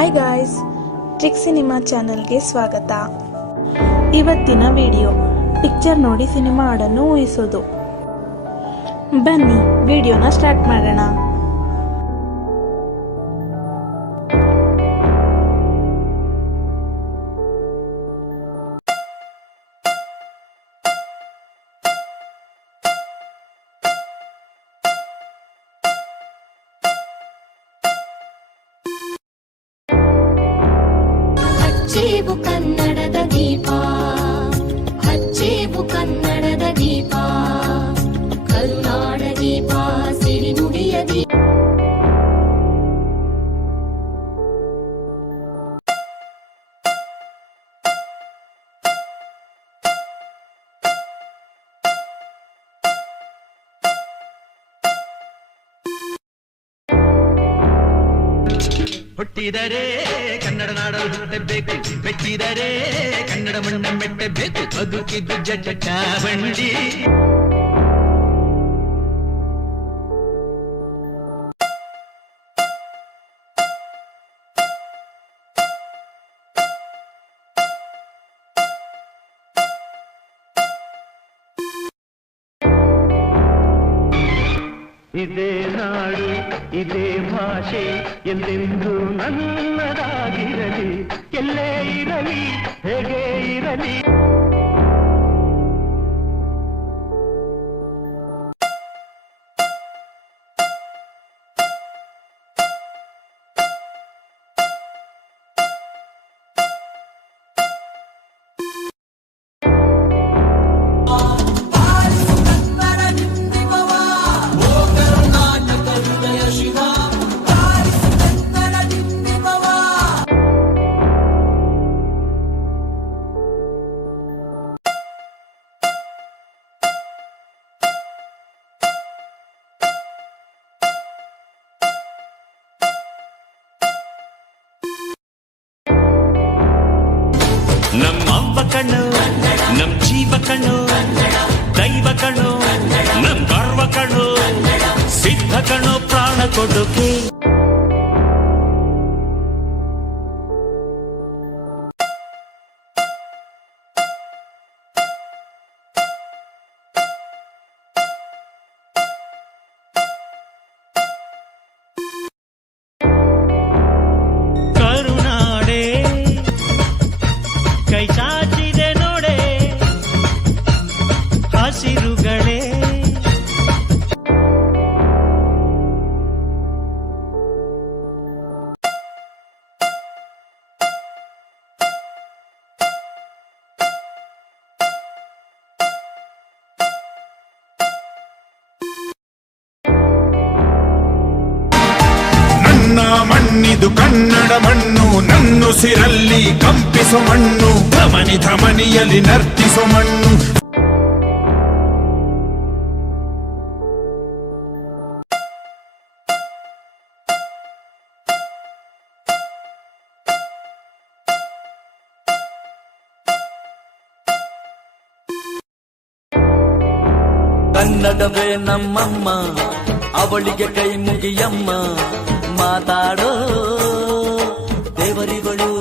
Hi guys trick cinema ಚಾನೆಲ್ಗೆ ಸ್ವಾಗತ. ಇವತ್ತಿನ ವಿಡಿಯೋ ಪಿಕ್ಚರ್ ನೋಡಿ ಸಿನಿಮಾ ಹಾಡನ್ನು ಊಹಿಸೋದು. ಬನ್ನಿ ವಿಡಿಯೋನ ಸ್ಟಾರ್ಟ್ ಮಾಡೋಣ. ಹಚ್ಚೇವು ಕನ್ನಡದ ದೀಪ. ಹುಟ್ಟಿದರೆ ಕನ್ನಡ ನಾಡಲು ಹುಟ್ಟಬೇಕು ಮೆಚ್ಚಿದರೆ ಕನ್ನಡ ಮಣ್ಣ ಮೆಟ್ಟಬೇಕು ಬದುಕಿದ್ದು ಜಟ ಬಂಡಿ ಇದೇ ನಾಡು ಇದೇ ಭಾಷೆ ಎಂದೆಂದು ನನ್ನದಾಗಿರಲಿ ಎಲ್ಲೇ ಇರಲಿ ಹೇಗೆ ಇರಲಿ ಕಣ್ಣು ನಮ್ ಜೀವ ಕಣ್ಣು ದೈವ ಕಣ್ಣು ನಮ್ ಗರ್ವ ಕಣ್ಣು ಸಿದ್ಧ ಕಣ್ಣು ಪ್ರಾಣ ಕೊಡೋಕೆ ಹಸಿರುಗಳೇ ಮಣ್ಣಿದು ಕನ್ನಡ ಮಣ್ಣು ನನ್ನುಸಿರಲ್ಲಿ ಕಂಪಿಸೋ ಮಣ್ಣು ಧಮನಿ ಧಮನಿಯಲ್ಲಿ ನರ್ತಿಸೋ ಮಣ್ಣು. ಕನ್ನಡವೇ ನಮ್ಮಮ್ಮ ಅವಳಿಗೆ ಕೈ ಮುಗಿಯಮ್ಮ ಮಾತಾಡೋ ದೇವರಿಗಳು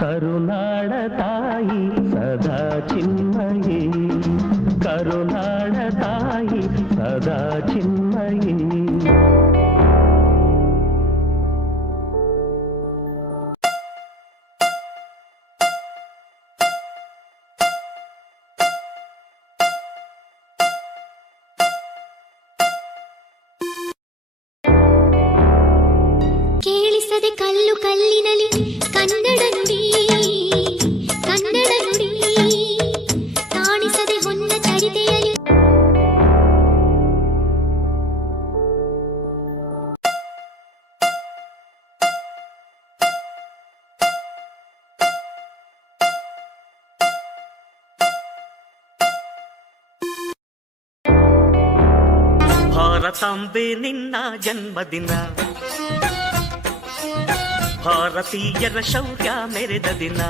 ಕರುನಾಡ ಕಲ್ಲು ಕಲ್ಲಿನಲಿ ಕನ್ನಡ ನುಡಿ ಕನ್ನಡ ನುಡಿ ಕಾಣಿಸದೆ ಹೊನ್ನ ಚರಿತೆಯಲಿ ಭಾರತ ಭಾರತಾಂಬೆ ನಿನ್ನ ಜನ್ಮದಿನ ಭಾರತೀಯರ ಶೌರ್ಯ ಮೆರೆದ ದಿನ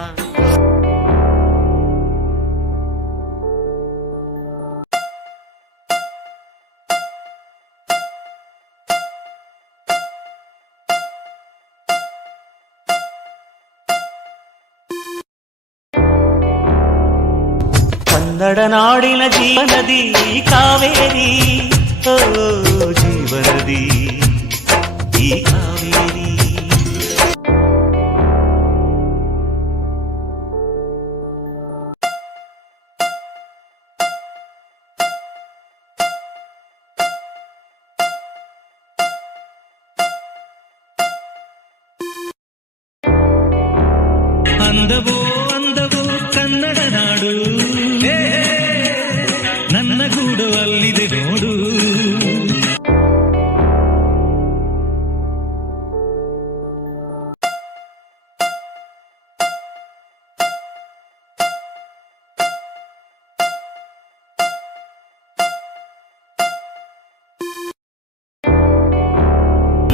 ಕನ್ನಡ ನಾಡಿನ ಜೀವನದಿ ಕಾವೇರಿ ಓ ಜೀವನದಿ ಈ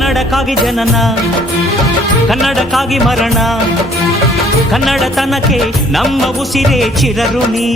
ಕನ್ನಡಕ್ಕಾಗಿ ಜನನ ಕನ್ನಡಕ್ಕಾಗಿ ಮರಣ ಕನ್ನಡತನಕ್ಕೆ ತನಕೆ ನಮ್ಮ ಉಸಿರೇ ಚಿರಋಣಿ.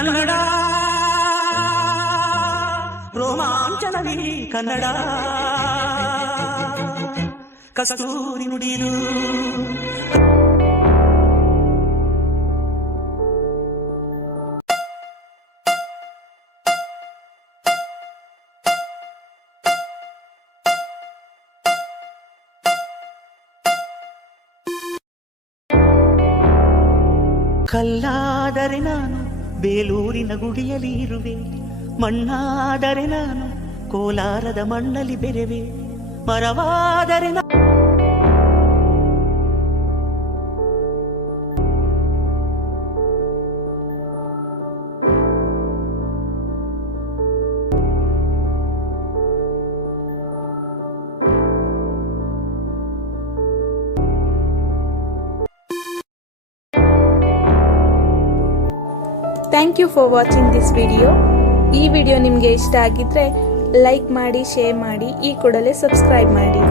ಕನ್ನಡ ರೋಮಾಂಚನವಿ ಕನ್ನಡ ಕಸ್ತೂರಿ ನುಡಿದು ಕಲ್ಲಾದರೆ ನಾನು ಬೇಲೂರಿನ ಗುಡಿಯಲ್ಲಿ ಇರುವೆ. ಮಣ್ಣಾದರೆ ನಾನು ಕೋಲಾರದ ಮಣ್ಣಲ್ಲಿ ಬೆರೆವೆ. ಮರವಾದರೆ thank you for watching this video ಈ ವಿಡಿಯೋ ನಿಮಗೆ ಇಷ್ಟ ಆಗಿದ್ರೆ ಲೈಕ್ ಮಾಡಿ ಶೇರ್ ಮಾಡಿ, ಈ ಕೂಡಲೇ ಸಬ್ಸ್ಕ್ರೈಬ್ ಮಾಡಿ.